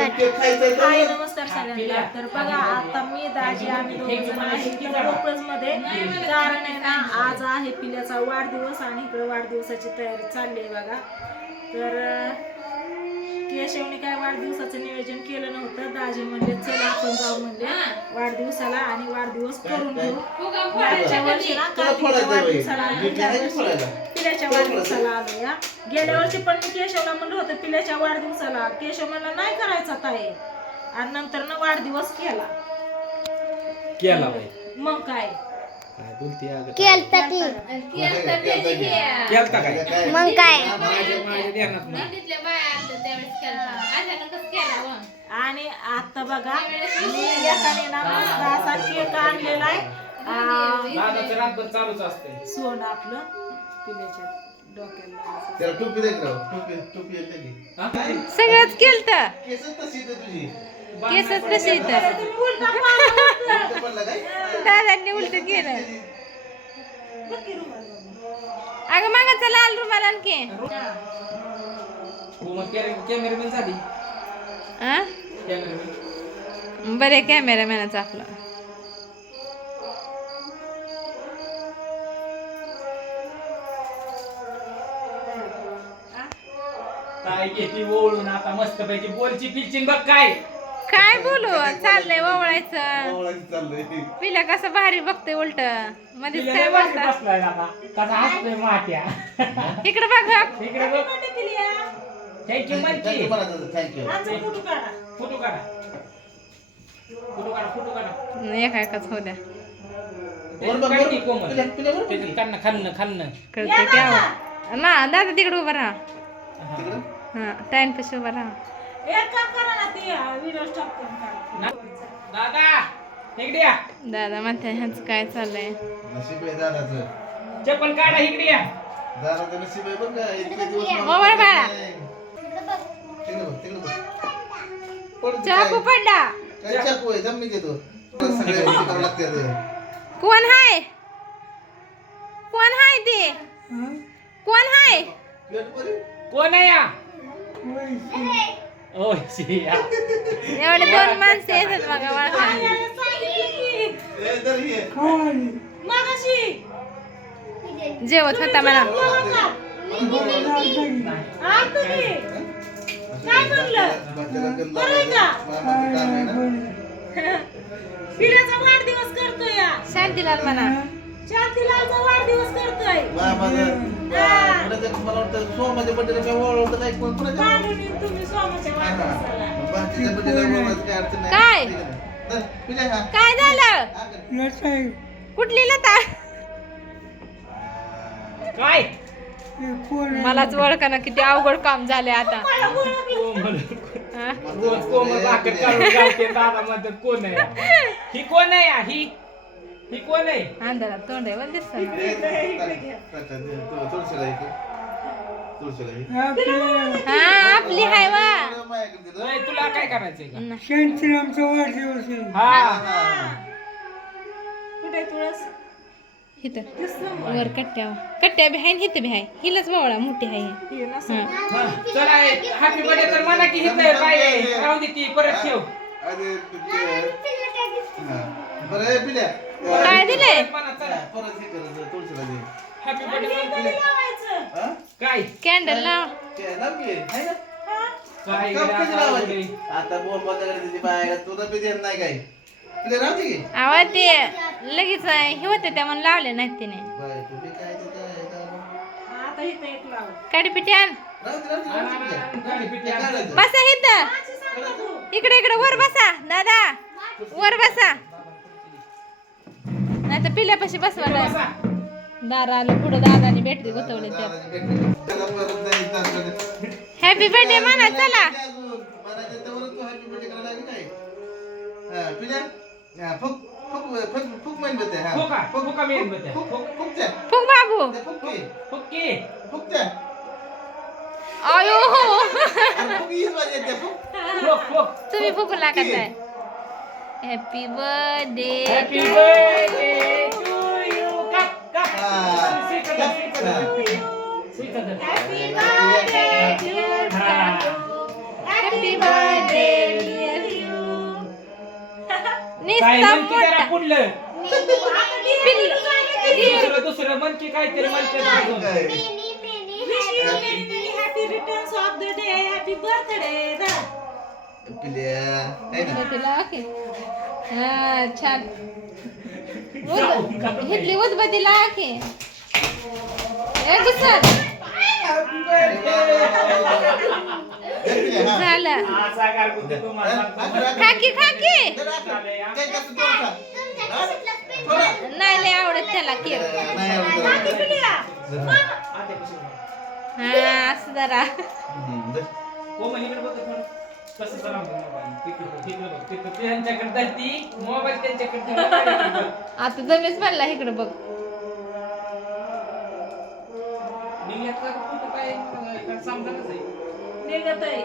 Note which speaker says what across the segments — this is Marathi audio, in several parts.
Speaker 1: हाय. नमस्कार सगळ्यांना. तर बघा आता मी दाजी आम्ही दोघ जण आहे इकडे मध्ये. कारण आहे ना आज आहे पिल्याचा वाढदिवस आणि इकडे वाढदिवसाची तयारी चालली आहे बघा. तर केशवने काय वाढदिवसाचं नियोजन केलं नव्हतं. दाजी म्हणले चल आपण जाऊ म्हणले वाढदिवसाला आणि वाढदिवस करून घेऊ. मागच्या वर्षी ना कार्तिकीच्या. वाढदिवसाला आलो,
Speaker 2: फोडायला.
Speaker 1: पिल्याच्या वाढदिवसाला आलो या. गेल्या वर्षी पण मी केशवला म्हणलं होतं पिल्याच्या वाढदिवसाला. केशव म्हणला नाही करायचा ताई. आणि नंतर ना वाढदिवस केला.
Speaker 3: केला बाई.
Speaker 1: मग काय?
Speaker 3: काय बोलते अगं
Speaker 4: केलता की
Speaker 2: केलता की.
Speaker 3: केलता काय?
Speaker 4: मग काय?
Speaker 3: माझ्या माझ्या ध्यानात नाही.
Speaker 1: आणि आता बघा मी एकाने ना मस्त असा केक आणलेला आहे. आ,
Speaker 3: दादाचं रातभर चालूच असते
Speaker 1: सोनं आपलं पिल्याच्या डोक्याला लावायचं.
Speaker 2: त्याला टोपी दे ना टोपी टोपी येते की?
Speaker 4: सगळंच केलत.
Speaker 2: केस तशी येते तुझी.
Speaker 4: केसच कसे येतात? दादांनी उलट केलं. अगं मागाचा लाल रुमाल आणखी.
Speaker 3: हो
Speaker 4: बरे कॅमेरामॅनच आपलं.
Speaker 3: काय घेते ओळून आता मस्त पैकी बोलची पिलची बघ काय.
Speaker 4: काय बोलू? चाललंय ओवळायचं
Speaker 2: ओळख चाललंय.
Speaker 4: पिल्या कसं भारी बघतोय उलट. मध्येच काय बोलता?
Speaker 3: बसलाय दादा कसा हसतोय माट्या.
Speaker 4: इकडे बघ
Speaker 3: इकडे बघ.
Speaker 1: बर्थडे पिल्या.
Speaker 3: थँक्यू म्हणते
Speaker 2: थँक्यू मला थँक्यू
Speaker 1: आमचा फोटो काढा.
Speaker 3: फोटो काढा. फोटो काढा फोटो काढा.
Speaker 4: एका एकाच हो द्या.
Speaker 3: त्याच्यात खाल्लं खाल्लं
Speaker 4: कळते की. ना दादा. तिकडे उभा राहा. हा. टाइम पशी उभा राहा.
Speaker 1: एक काम करा ना ते व्हिडिओ स्टॉप करून काढा.
Speaker 3: ना- दादा इकडे या.
Speaker 4: दादा म्हणते ह्यांचं काय चाललंय?
Speaker 2: नशीब आहे दादाचं.
Speaker 3: चप्पल काढा इकडे या.
Speaker 2: दादाचं नशीब आहे बघ का? इतके दिवस मला
Speaker 4: मोबाईल बाळा.
Speaker 2: तिकडं बघ तिकडं बघ. पडते
Speaker 4: चाकू? पडला
Speaker 2: काय आहे? लागते
Speaker 4: कोण हाय? कोण हाय ते? कोण हाय?
Speaker 3: कोण आहे या? शिया
Speaker 4: एवढे दोन माणसं येतात बघा
Speaker 1: मागाशी
Speaker 4: जेवत होता मला
Speaker 1: तुम्ही काय म्हणलं वाढदिवस करतोय
Speaker 4: शांतीलाल म्हणा
Speaker 1: शांतीलालचा वाढदिवस करतोय.
Speaker 2: मला वाटतं सोमाच्या बड्डेला काय ओळखलं नाही कोण? कोणाच्या
Speaker 1: मांडून येईन तुम्ही सोमाच्या वाढदिवसाला.
Speaker 2: बाकीच्या बड्डेला ओळखलं काय नाही. हा.
Speaker 4: झालं?
Speaker 2: हा कर.
Speaker 4: कुठली लता?
Speaker 3: काय?
Speaker 4: मलाच ओळखा किती अवघड काम झाले आता.
Speaker 3: कोमल.
Speaker 4: हा?
Speaker 3: रोज कोमल भाकर काढून घालते दादा म्हणतात कोण आहे? ही कोण? ही ही कोण आहे
Speaker 4: अंधारात तोंड आहे दिसत ना. हा आपली हाय वा
Speaker 3: तुला काय करायचंय का
Speaker 4: नाही.
Speaker 3: हा
Speaker 2: हा.
Speaker 1: कुठे तुळस
Speaker 4: इथं वर कट्ट्या कट्ट्या बी हाय हिथं बी हाय हिलाच बावळा मोठी हाय
Speaker 1: हे नसं.
Speaker 4: हा.
Speaker 3: हा, चला हॅपी बर्थडे तर म्हणा की हिथं आहे? परत ठेव
Speaker 2: हा. बरं, पिल्या.
Speaker 4: काय दिलंय
Speaker 3: म्हणा, चला
Speaker 2: परत हे कर, तुळशीला दे.
Speaker 3: हॅपी बर्थडे
Speaker 1: कधी लावायचं?
Speaker 2: हा?
Speaker 3: काय?
Speaker 4: कॅन्डल लाव.
Speaker 2: ते हाय ना?
Speaker 3: काय
Speaker 2: कप कधी लावायची?
Speaker 3: गड्या,
Speaker 2: आता बोल बोलल्याकडे तिची बाय तुला बी देत नाही काय. पिल्या राहते की.
Speaker 4: आवाज ते लगेच हे होते त्या म्हणून लावले नाहीत तिने.
Speaker 2: बाय तू बी काय ते काय काय-
Speaker 1: आता इथं एक लाव.
Speaker 4: काडीपिटी आण.
Speaker 2: राहते, राहते, राहते पिल्या.
Speaker 3: गाडी पिटी
Speaker 2: ते
Speaker 3: आण.
Speaker 2: काढायचं.
Speaker 4: बसा इथं. इकडे इकडे वर बसा दादा. वर बसा. आता पिल्यापाशी
Speaker 3: बसवायला
Speaker 4: दारा आलं पुढं दादाने बॅटरी गुतवली
Speaker 2: त्यात
Speaker 4: हॅपी बर्थडे म्हणा चला
Speaker 2: फुका फुका मेन बत्या
Speaker 4: फुग बाबू
Speaker 2: फुक्की
Speaker 4: अयो
Speaker 3: हो
Speaker 4: तुम्ही फुगू लागत आहे happy birthday
Speaker 3: happy birthday to you cup cup
Speaker 1: happy birthday
Speaker 3: to
Speaker 4: happy birthday
Speaker 3: dear you निस्ता
Speaker 4: मोठा.
Speaker 3: पुढलं. दुसरं दुसरं मन की काहीतरी म्हणते
Speaker 1: happy returns of the day happy birthday
Speaker 4: हा छान उद- हिटली उदबत्तीला ओके ए घुसर झालं
Speaker 3: असा
Speaker 4: खाकी खाकी नाही लय आवडत त्याला केक हा असं जरा
Speaker 2: हम्म, दे.
Speaker 3: कोमलीकडे बघ थोडं. कसं चालवतो मोबाईल. तिकडं- तिकडं बघ. तिकडं त्यांच्याकडे धरती मोबाईल त्यांच्याकडे दिला माझ्याकडे बघ.
Speaker 4: आता जमेच म्हणला इकडं बघ
Speaker 3: मी याचा कुठं काय काय समजतच आहे.
Speaker 1: निघत आहे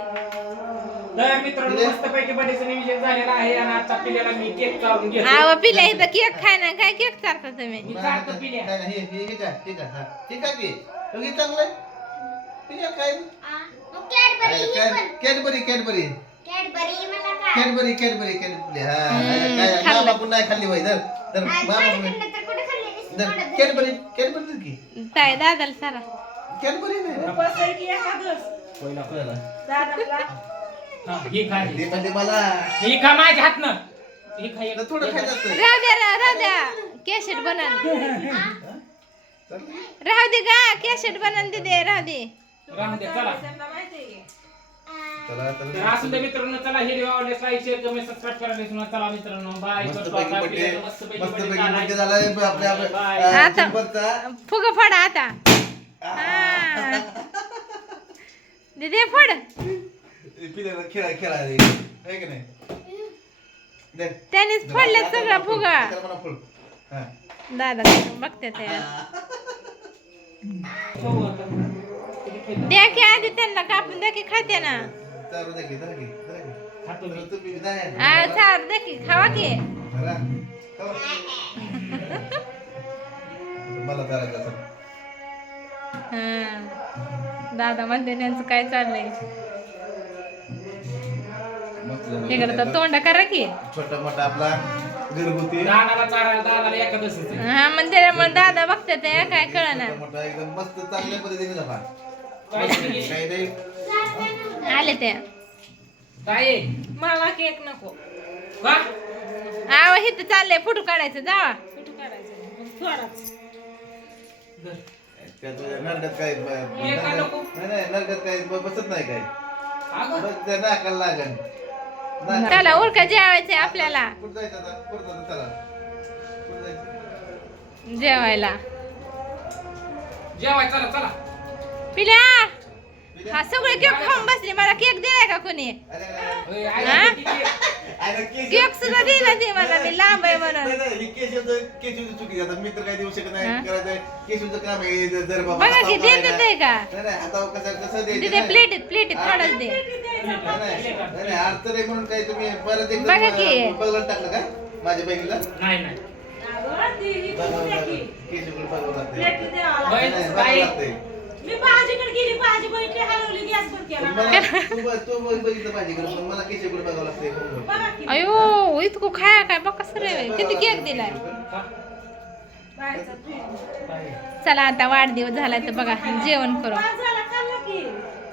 Speaker 3: तर मित्रांनो मस्तपैकी बर्थडेचं नियोजन झालेलं आहे आणि आता पिल्याला मी केक काढून घेतो
Speaker 4: आव पिल्या इथं केक खाय ना काय केक चालता तुम्ही
Speaker 3: मी काढतो पिल्या
Speaker 2: नाही, नाही, हे- हे- हे काय? हे काय? हा. हे काय ते? हे हे चांगलं आहे? पिल्या काय? Cadbury Cadbury Cadbury. Cadbury Cadbury हा काय
Speaker 4: खाल्लं.
Speaker 2: मामा पण नाही खाल्ली बाई. धर मामा कॅडबरी कॅडबरी की.
Speaker 4: काय दादाला सारा.
Speaker 2: कॅडबरी नाही.
Speaker 1: उपास आहे की एखादं
Speaker 3: पहिला
Speaker 2: कोणाला?
Speaker 1: दादाला.
Speaker 3: हा, हे खा. हे.
Speaker 2: ते म्हणजे मला.
Speaker 3: हे खा माझ्या हातनं. हे खा एक-
Speaker 2: थोडं खायचं असतं.
Speaker 4: राहू द्या रा- राहू द्या. कॅशेट बनन.
Speaker 2: चालेल?
Speaker 4: राहू दे गा कॅशेट बनन दे दे राहू दे.
Speaker 3: राहू द्या चला
Speaker 1: त्यांना माहिती आहे की.
Speaker 2: चला
Speaker 3: तर
Speaker 2: चला
Speaker 3: असं तर मित्रांनो चला हे आवडले लाईक शेअर कमेंट सबस्क्राईब करायला विसरू नका. चला मित्रांनो बाय
Speaker 2: मस्तपैकी बड्डे
Speaker 3: मस्तपैकी
Speaker 2: मस्तपैकी
Speaker 3: birthday झालाय.
Speaker 2: बड्डे झालाय आपल्या
Speaker 3: बाय.
Speaker 2: आपल्या
Speaker 4: आता-
Speaker 2: चिंबरचा.
Speaker 4: फुग फोड आता हा. दे फोड
Speaker 2: पिल्याला खेळा खेळा रे आहे की नाही दे.
Speaker 4: त्यानेच फोडले सगळं फुगा
Speaker 2: त्याला म्हणा फुल. हा.
Speaker 4: दादा बघते ते द्या की आधी त्यांना कापून द्या की खाते ना.
Speaker 2: चारू.
Speaker 4: हा द्या की खावा की. हा. दादा म्हणते त्यांचं काय चाललंय. तिकडे तर तोंड करा की.
Speaker 2: छोटा मोठा आपला घरगुती.
Speaker 4: हा मग त्याच्यामुळे दादा बघते ते काय कळना.
Speaker 2: छोटा मोठा एकदम मस्त चांगल्या पद्धतीने
Speaker 4: आले ते.
Speaker 3: काय?
Speaker 1: मला केक नको.
Speaker 3: का?
Speaker 4: आव इथं चाललंय फोटो काढायचं जावा.
Speaker 1: कुठं काढायचं मग थोडाच
Speaker 3: धर.
Speaker 2: त्या तुझ्या नरड्यात काय ब-
Speaker 3: हे का नको?
Speaker 2: नाही नाही नरड्यात काय ब- बसत नाही काय?
Speaker 3: अगं,
Speaker 2: बस त्या नाकाला लागन. नाक-
Speaker 4: चला उरका जेवायचंय आपल्याला.
Speaker 2: कुठं जायचं आता? कुठं जायचं? चला. कुठं जायचं?
Speaker 4: जेवायला.
Speaker 3: जेवाय चला चला.
Speaker 4: पिल्या? हा सगळे केक खाऊन बसले मला केक दिलाय का कोणी हा? केक सुद्धा दिला ते मला मी लांब आहे म्हणून
Speaker 2: चुकी आहे. आता मी तर काही देऊ शकत नाही
Speaker 4: हा?
Speaker 2: करायचं केशवचं काम आहे जर- बाबा
Speaker 4: बघा की देत का
Speaker 2: नाही नाही हातावर कसं कसं द्यायचं
Speaker 4: दे प्लेटीत
Speaker 2: हा.
Speaker 4: थोडंच दे
Speaker 2: नाही, नाही, म्हणून काही तुम्ही परत
Speaker 4: बघा
Speaker 2: एकदा
Speaker 4: की.
Speaker 2: बघलं टाकलं का माझ्या बहिणीला
Speaker 3: नाही नाही.
Speaker 1: की?
Speaker 2: केशवकडे बघावं लागतं.
Speaker 1: मी भाजीकडे गेली भाजी बघितली हलवली गॅस बंद केला
Speaker 2: बघ-
Speaker 1: की
Speaker 4: अयो इतकं खाया काय बघ कसं रे किती केक दिलाय?
Speaker 1: बाहेरचं फ्रीज.
Speaker 4: चला आता वाढदिवस झालाय तर बघा जेवण करू
Speaker 1: पाच झाला खाल्लं की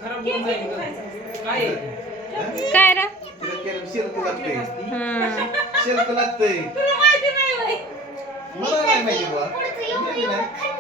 Speaker 3: खराब
Speaker 1: केक
Speaker 3: होऊन जाईल
Speaker 1: किती
Speaker 3: गं.
Speaker 1: खायचं?
Speaker 3: काय?
Speaker 2: हा?
Speaker 4: काय रा
Speaker 2: तिला केलं शिरक लागतंय
Speaker 4: हा
Speaker 2: शिरक लागतंय
Speaker 1: तुला माहिती नाही होय?
Speaker 2: मला नाही माहिती बुवा. माहिती नाही.